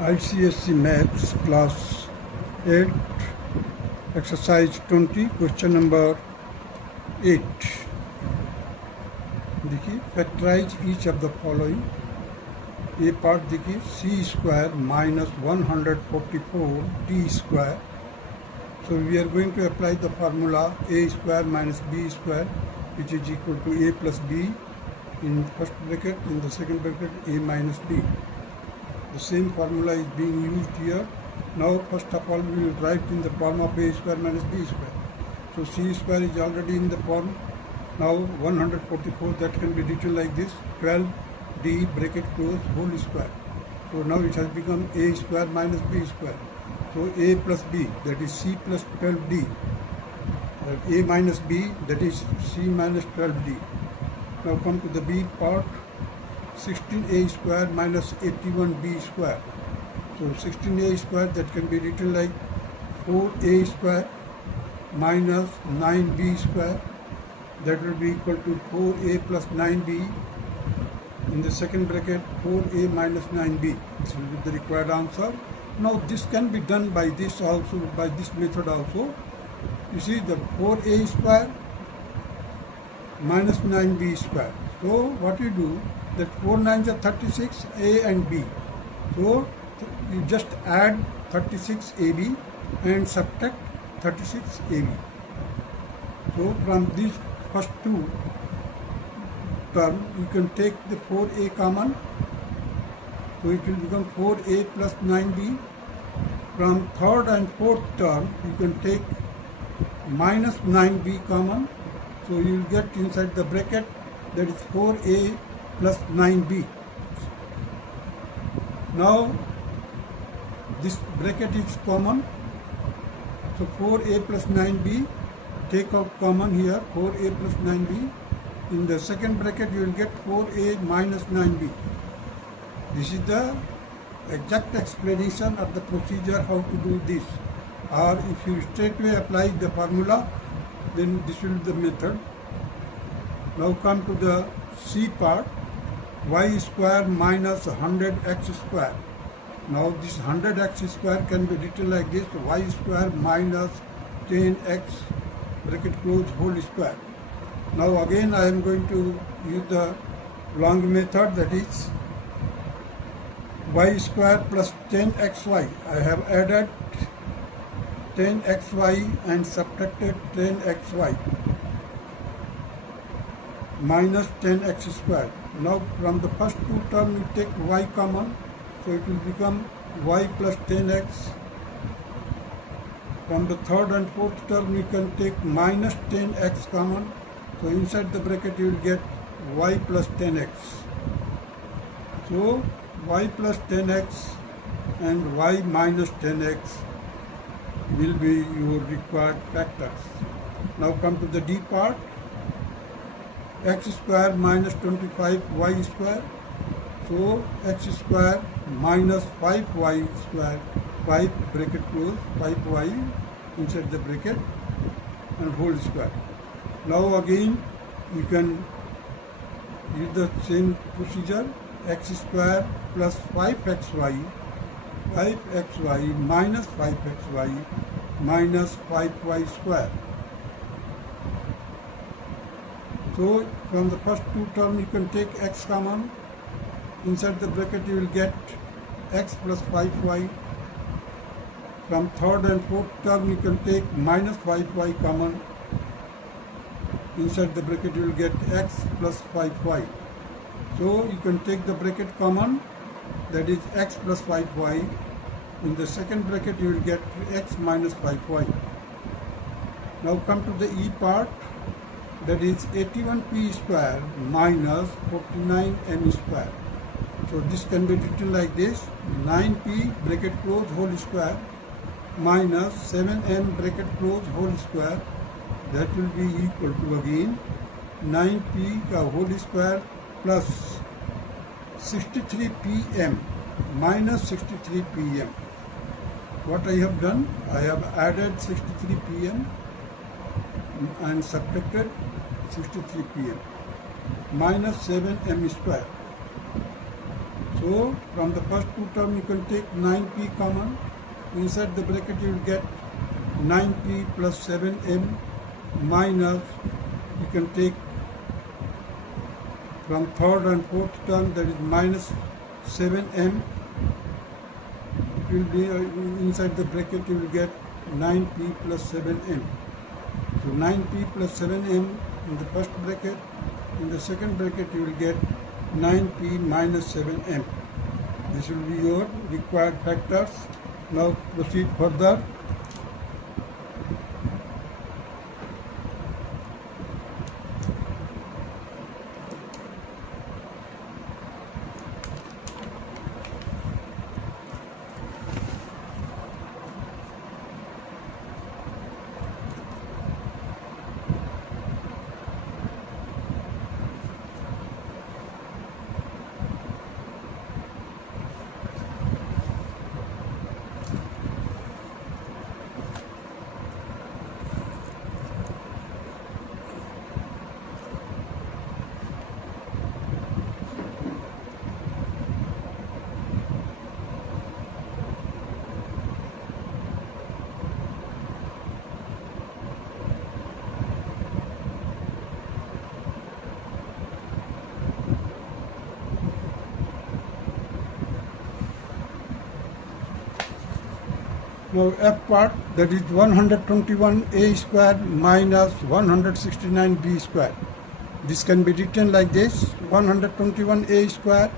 ICSE Maths Class 8 Exercise 20 Question number 8 देखिए factorize each of the following. ये part देखिए c square minus 144 d square. So we are going to apply the formula a square minus b square, which is equal to a plus b in first bracket, in the second bracket a minus b. The same formula is being used here. Now first of all we will write in the form of a square minus b square. So c square is already in the form. Now 144, that can be written like this, 12d bracket close whole square. So now it has become a square minus b square. So a plus b, that is c plus 12d. A minus b, that is c minus 12d. Now come to the b part. 16a square minus 81b square. So 16a square, that can be written like 4a square minus 9b square. That will be equal to 4a plus 9b. In the second bracket 4a minus 9b. This will be the required answer. Now this can be done by this also, by this method also. You see the 4a square minus 9b square. So what you do, that 4 9s are 36, a and b. So you just add 36ab and subtract 36ab. So from these first two terms, you can take the 4a common. So it will become 4a plus 9b. From third and fourth term, you can take minus 9b common. So you will get inside the bracket, that is 4a plus 9b. Now this bracket is common. So 4a plus 9b, take out common here, 4a plus 9b. In the second bracket you will get 4a minus 9b. This is the exact explanation of the procedure how to do this. Or if you straightway apply the formula, then this will be the method. Now come to the C part, y square minus 100x square. Now this 100x square can be written like this, y square minus 10x bracket close whole square. Now again I am going to use the long method, that is y square plus 10xy. I have added 10xy and subtracted 10xy minus 10x square. Now from the first two terms we take y common, so it will become y plus 10x. From the third and fourth term we can take minus 10x common, so inside the bracket you will get y plus 10x. So y plus 10x and y minus 10x will be your required factors. Now come to the D part, x square minus 25y square. So x square minus 5y square, 5 bracket close, 5y inside the bracket and whole square. Now again you can use the same procedure, x square plus 5xy, 5xy minus 5xy minus 5y square. So from the first two terms you can take x common. Inside the bracket you will get x plus 5y. From third and fourth term you can take minus 5y common. Inside the bracket you will get x plus 5y. So you can take the bracket common, that is x plus 5y. In the second bracket you will get x minus 5y. Now come to the E part, that is 81p square minus 49m square. So this can be written like this, 9p bracket close whole square minus 7m bracket close whole square. That will be equal to again 9p ka whole square plus 63pm minus 63pm. What I have done, I have added 63pm and subtracted 63pm minus 7m square. So from the first two terms you can take 9p common. Inside the bracket you will get 9p plus 7m minus, you can take from third and fourth term, that is minus 7m. It will be inside the bracket you will get 9p plus 7m. So 9p plus 7m in the first bracket. In the second bracket you will get 9p minus 7m. This will be your required factors. Now proceed further. Now F part, that is 121a square minus 169b square. This can be written like this: 121a square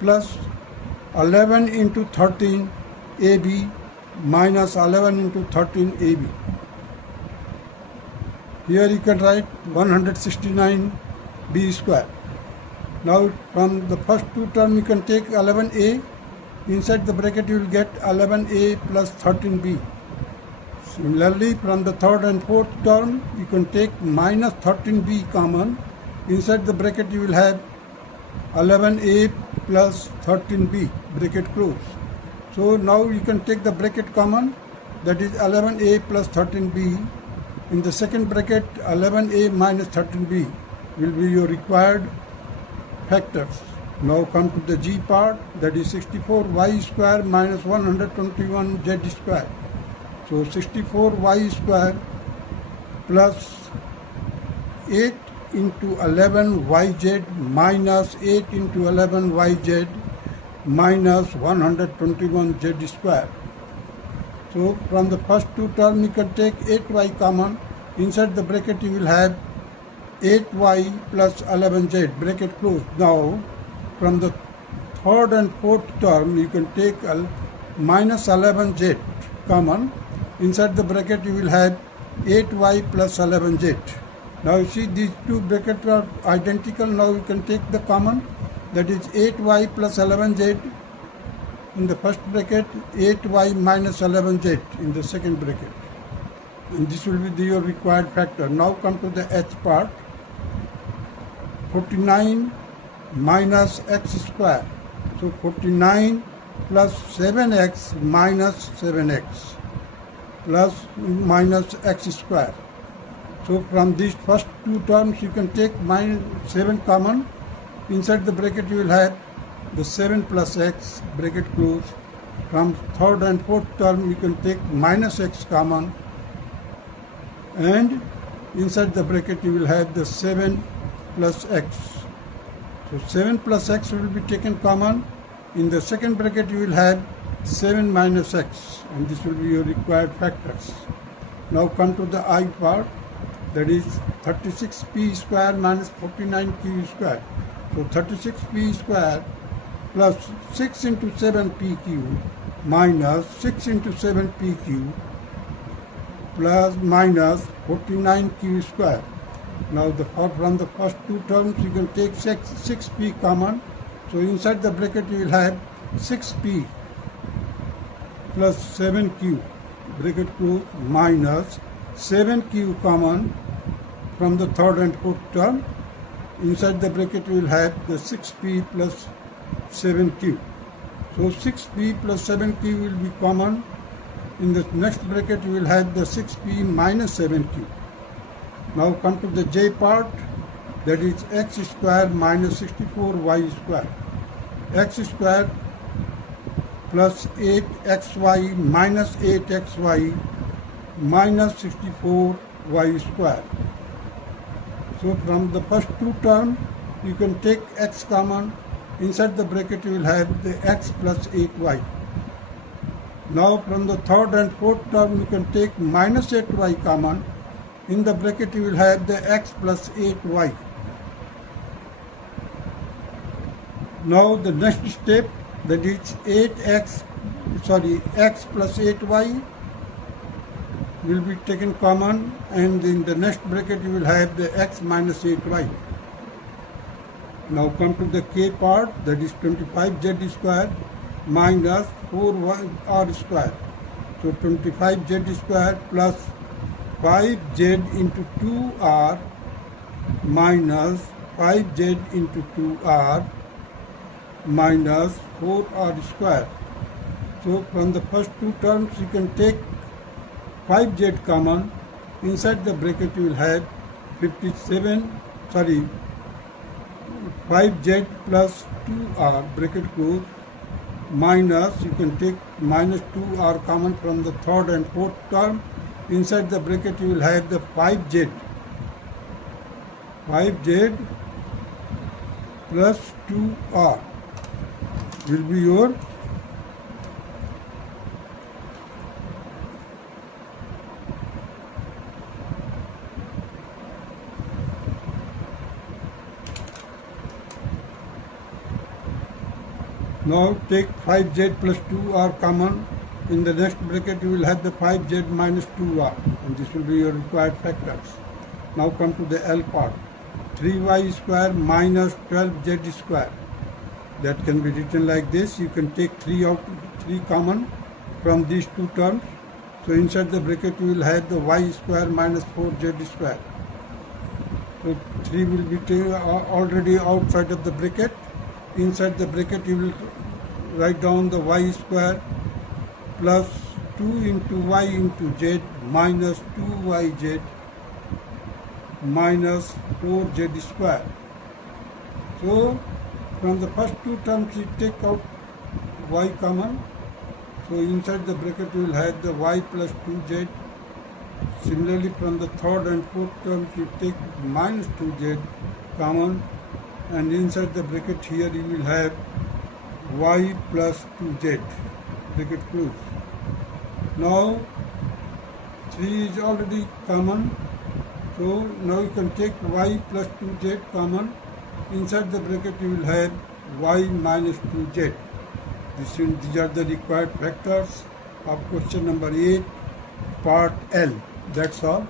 plus 11 into 13 ab minus 11 into 13 ab. Here you can write 169b square. Now from the first two terms you can take 11a. Inside the bracket you will get 11a plus 13b. Similarly, from the third and fourth term you can take minus 13b common. Inside the bracket you will have 11a plus 13b, bracket close. So now you can take the bracket common, that is 11a plus 13b. In the second bracket 11a minus 13b will be your required factors. Now come to the G part, that is 64y square minus 121z square. So 64y square plus 8 into 11yz minus 8 into 11yz minus 121z square. So from the first two terms you can take 8y common. Inside the bracket you will have 8y plus 11z, bracket close. Now from the third and fourth term you can take minus 11z common. Inside the bracket you will have 8y plus 11z. Now you see these two brackets are identical. Now you can take the common, that is 8y plus 11z in the first bracket, 8y minus 11z in the second bracket. And this will be your required factor. Now come to the H part. 49 minus x square. So 49 plus 7x minus 7x plus minus x square. So from these first two terms you can take minus 7 common. Inside the bracket you will have the 7 plus x, bracket close. From third and fourth term you can take minus x common, and inside the bracket you will have the 7 plus x. So 7 plus x will be taken common. In the second bracket you will have 7 minus x, and this will be your required factors. Now come to the I part, that is 36p square minus 49q square. So 36p square plus 6 into 7pq minus 6 into 7pq plus minus 49q square. Now from the first two terms you can take 6p common. So inside the bracket you will have 6p plus 7q, bracket close, minus 7q common from the third and fourth term. Inside the bracket you will have the 6p plus 7q. So 6p plus 7q will be common. In the next bracket you will have the 6p minus 7q. Now come to the J part, that is x square minus 64y square. x square plus 8xy minus 8xy minus 64y square. So from the first two terms, you can take x common. Inside the bracket you will have the x plus 8y. Now from the third and fourth term you can take minus 8y common. In the bracket you will have the x plus 8y. Now the next step, that is x plus 8y will be taken common, and in the next bracket you will have the x minus 8y. Now come to the k part, that is 25z square minus 4r square. So 25z square plus 5z into 2r minus 5z into 2r minus 4r square. So from the first two terms you can take 5z common. Inside the bracket you will have 5z plus 2r bracket close minus, you can take minus 2r common from the third and fourth term. Inside the bracket you will have the 5z plus 2r will be your now take 5z plus 2r common. In the next bracket you will have the 5z minus 2r, and this will be your required factors. Now come to the L part. 3y square minus 12z square. That can be written like this. You can take 3 common from these two terms. So inside the bracket you will have the y square minus 4z square. So 3 will be already outside of the bracket. Inside the bracket you will write down the y square plus 2 into y into z minus 2yz minus 4z square. So from the first two terms you take out y common. So inside the bracket you will have the y plus 2z. Similarly from the third and fourth terms you take minus 2z common, and inside the bracket here you will have y plus 2z bracket close. Now 3 is already common, so now you can take y plus 2z common. Inside the bracket you will have y minus 2z. These are the required factors of question number 8, part L. That's all.